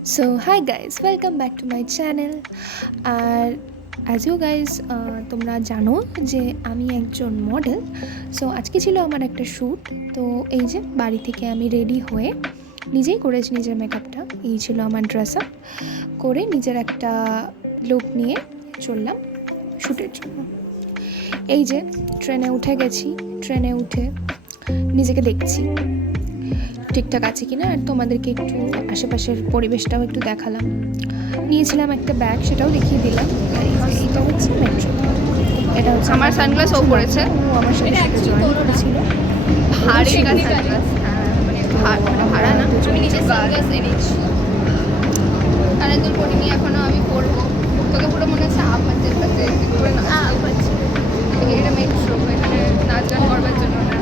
So hi guys, welcome back to my channel. R as you guys তোমরা জানো যে আমি একজন মডেল। সো আজকে ছিল আমার একটা শ্যুট। তো এই যে বাড়ি থেকে আমি রেডি হয়ে নিজেই করেছি নিজের মেকআপটা। এই ছিল আমার ড্রেস আপ করে নিজের একটা লুক নিয়ে চললাম শ্যুটের জন্য। এই যে ট্রেনে উঠে গেছি, ট্রেনে উঠে নিজেকে দেখছি ঠিকঠাক আছে কিনা, আর তোমাদেরকে একটু আশেপাশের পরিবেশটাও একটু দেখালাম। নিয়েছিলাম একটা ব্যাগ, সেটাও দেখিয়ে দিলাম। এটা হচ্ছে মেট্রো, এটা হচ্ছে আমার সানগ্লাস ও পড়েছে, ও আমার সাথে সাথে জয়েন করেছিল। ভারী সানগ্লাস, মানে ভাড়া না, আমি নিজের সানগ্লাস এনেছি। কারেন্টুল পড়িনি এখনো, আমি পড়বো। তোকে পুরো মনে হচ্ছে আপ আছে করে না, এটা মেট্রো, এখানে নাচ গান করবার জন্য না।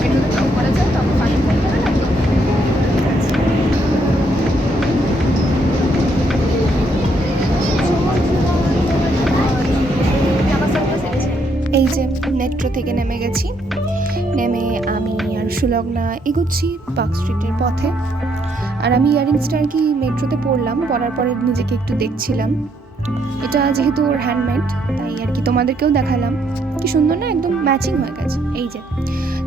মেট্রোতে টপ করা যায়, তখন পানি করতে হবে না। এই যে মেট্রো থেকে নেমে গেছি, নেমে আমি আর সুলগ্না এগোচ্ছি পার্ক স্ট্রিটের পথে। আর আমি ইয়ারিংসটা আর কি মেট্রোতে পরলাম, পরার পরে নিজেকে একটু দেখছিলাম। এটা যেহেতু ওর হ্যান্ডমেড, তাই আর কি তোমাদেরকেও দেখালাম। কি সুন্দর না, একদম ম্যাচিং হয়ে গেছে। এই যে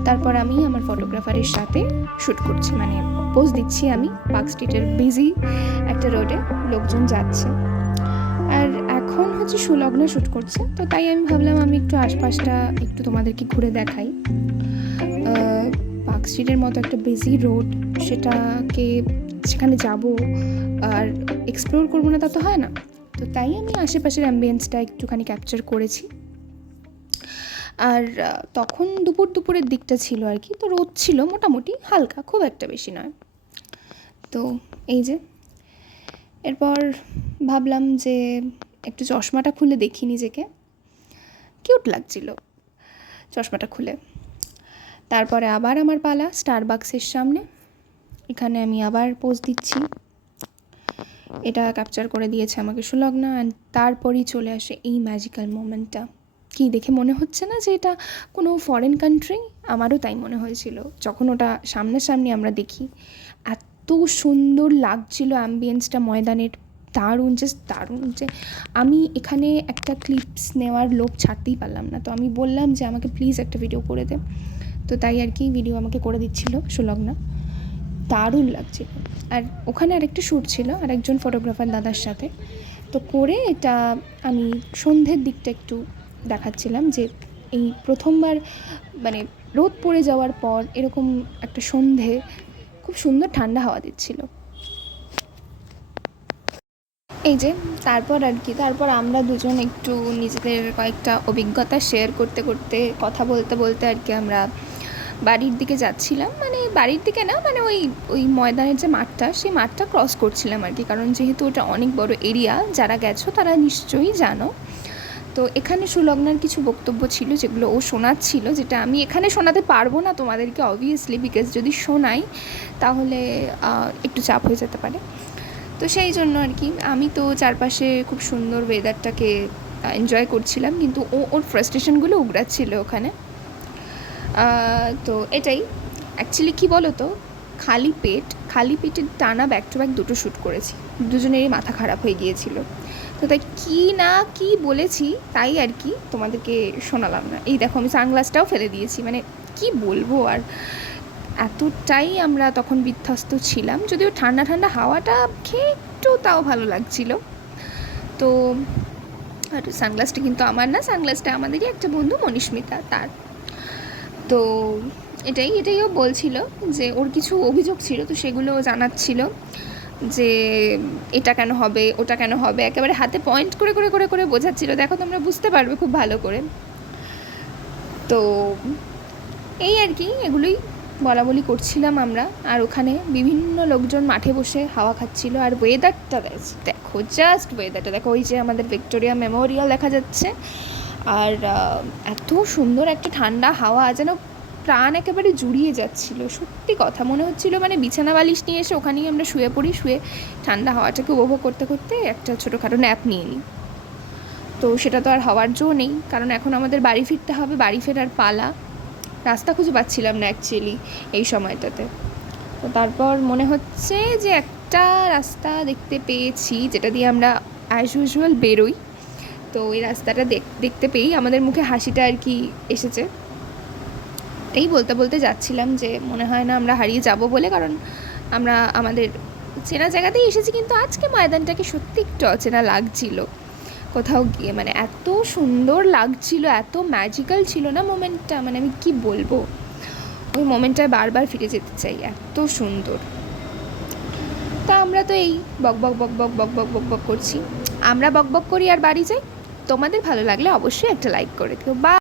তারপর আমি আমার ফটোগ্রাফারের সাথে শ্যুট করছি, মানে পোজ দিচ্ছি আমি পার্ক স্ট্রিটের বিজি একটা রোডে, লোকজন যাচ্ছে। আর এখন হচ্ছে সুলগ্না শ্যুট করছে, তো তাই আমি ভাবলাম আমি একটু আশপাশটা একটু তোমাদেরকে ঘুরে দেখাই। পার্ক স্ট্রিটের মতো একটা বিজি রোড, সেখানে যাব আর এক্সপ্লোর করবো না, তা তো হয় না। তো তাই আমি আশেপাশের অ্যাম্বিয়েন্সটা একটুখানি ক্যাপচার করেছি। আর তখন দুপুরের দিকটা ছিল আর কি, তো রোদ ছিল মোটামুটি হালকা, খুব একটা বেশি নয়। তো এই যে এরপর ভাবলাম যে একটু চশমাটা খুলে দেখি নিজেকে, কিউট লাগছিল চশমাটা খুলে। তারপরে আবার আমার পালা স্টারবাক্সের সামনে, এখানে আমি আবার পোজ দিচ্ছি। এটা ক্যাপচার করে দিয়েছে আমাকে সুলগ্না। অ্যান্ড তারপরই চলে আসে এই ম্যাজিক্যাল মোমেন্টটা। কি দেখে মনে হচ্ছে না যে এটা কোনো ফরেন কান্ট্রি? আমারও তাই মনে হয়েছিল যখন ওটা সামনাসামনি আমরা দেখি। এত সুন্দর লাগছিল অ্যাম্বিয়েন্সটা ময়দানের, দারুণ, জাস্ট দারুণ। যে আমি এখানে একটা ক্লিপস নেওয়ার লোভ ছাড়তেই পারলাম না। তো আমি বললাম যে আমাকে প্লিজ একটা ভিডিও করে দে। তো তাই আর কি ভিডিও আমাকে করে দিচ্ছিল সুলগ্না, দারুণ লাগছিল। আর ওখানে আরেকটা শ্যুট ছিল আরেকজন ফটোগ্রাফার দাদার সাথে। তো করে এটা আমি সন্ধ্যের দিকটা একটু দেখাচ্ছিলাম, যে এই প্রথমবার মানে রোদ পড়ে যাওয়ার পর এরকম একটা সন্ধে, খুব সুন্দর ঠান্ডা হাওয়া দিচ্ছিল। এই যে তারপর আমরা দুজন একটু নিজেদের কয়েকটা অভিজ্ঞতা শেয়ার করতে করতে, কথা বলতে বলতে আর কি আমরা বাড়ির দিকে যাচ্ছিলাম। মানে বাড়ির দিকে না, মানে ওই ময়দানের যে মাঠটা, সেই মাঠটা ক্রস করছিলাম আর কি, কারণ যেহেতু ওটা অনেক বড় এরিয়া, যারা গেছো তারা নিশ্চয়ই জানো। তো এখানে সুলগ্নার কিছু বক্তব্য ছিল যেগুলো ও শোনাচ্ছিল, যেটা আমি এখানে শোনাতে পারবো না তোমাদেরকে অবভিয়াসলি, বিকজ যদি শোনাই তাহলে একটু চাপ হয়ে যেতে পারে। তো সেই জন্য আর কি আমি তো চারপাশে খুব সুন্দর ওয়েদারটাকে এনজয় করছিলাম, কিন্তু ওর ফ্রাস্ট্রেশনগুলো উগড়াচ্ছিল ওখানে। তো এটাই অ্যাকচুয়ালি কী বলো তো, খালি পেটের টানা ব্যাক টু ব্যাক দুটো শ্যুট করেছি, দুজনেরই মাথা খারাপ হয়ে গিয়েছিল। তো তাই কী বলেছি তাই আর কি তোমাদেরকে শোনালাম না। এই দেখো আমি সানগ্লাসটাও ফেলে দিয়েছি, মানে কি বলবো আর, এতটাই আমরা তখন বিধ্বস্ত ছিলাম। যদিও ঠান্ডা ঠান্ডা হাওয়াটা খেয়ে একটু তাও ভালো লাগছিল। তো আর সানগ্লাসটা কিন্তু আমার না, সানগ্লাসটা আমাদেরই একটা বন্ধু মনীষ্মিতা তার। তো এটাইও বলছিল যে ওর কিছু অভিযোগ ছিল, তো সেগুলো জানাচ্ছিল যে এটা কেন হবে, ওটা কেন হবে, একেবারে হাতে পয়েন্ট করে করে করে করে বোঝাচ্ছিল। দেখো তোমরা বুঝতে পারবে খুব ভালো করে। তো এই আর কি এগুলোই বলাবলি করছিলাম আমরা। আর ওখানে বিভিন্ন লোকজন মাঠে বসে হাওয়া খাচ্ছিল। আর ওয়েদারটা দেখো, জাস্ট ওয়েদারটা দেখো, ওই যে আমাদের ভিক্টোরিয়া মেমোরিয়াল দেখা যাচ্ছে, আর এত সুন্দর একটা ঠান্ডা হাওয়া, যেন প্রাণ একেবারে জুড়িয়ে যাচ্ছিল। সত্যি কথা মনে হচ্ছিল মানে বিছানা বালিশ নিয়ে এসে ওখানেই আমরা শুয়ে পড়ি, শুয়ে ঠান্ডা হাওয়াটাকে উপভোগ করতে করতে একটা ছোটোখাটো ন্যাপ নিয়ে নিই। তো সেটা তো আর হওয়ার জো নেই, কারণ এখন আমাদের বাড়ি ফিরতে হবে, বাড়ি ফেরার পালা। রাস্তা খুঁজে পাচ্ছিলাম না অ্যাকচুয়ালি এই সময়টাতে। তো তারপর মনে হচ্ছে যে একটা রাস্তা দেখতে পেয়েছি যেটা দিয়ে আমরা অ্যাজ ইউজুয়াল বেরোই। তো ওই রাস্তাটা দেখতে পেয়েই আমাদের মুখে হাসিটা আর কি এসেছে। এই বলতে বলতে যাচ্ছিলাম যে মনে হয় না আমরা হারিয়ে যাব বলে, কারণ আমরা আমাদের চেনা জায়গাতেই এসেছি, কিন্তু আজকে ময়দানটাকে সত্যি একটু অচেনা লাগছিল কোথাও গিয়ে। মানে এত সুন্দর লাগছিল, এত ম্যাজিক্যাল ছিল না মোমেন্টটা, মানে আমি কি বলবো, ওই মোমেন্টটায় বারবার ফিরে যেতে চাই, এত সুন্দর। তা আমরা তো এই বক বক বক বক বক বক বক বক করছি, আমরা বক বক করি আর বাড়ি যাই। তোমাদের ভালো লাগলে অবশ্যই একটা লাইক করে দিও। বা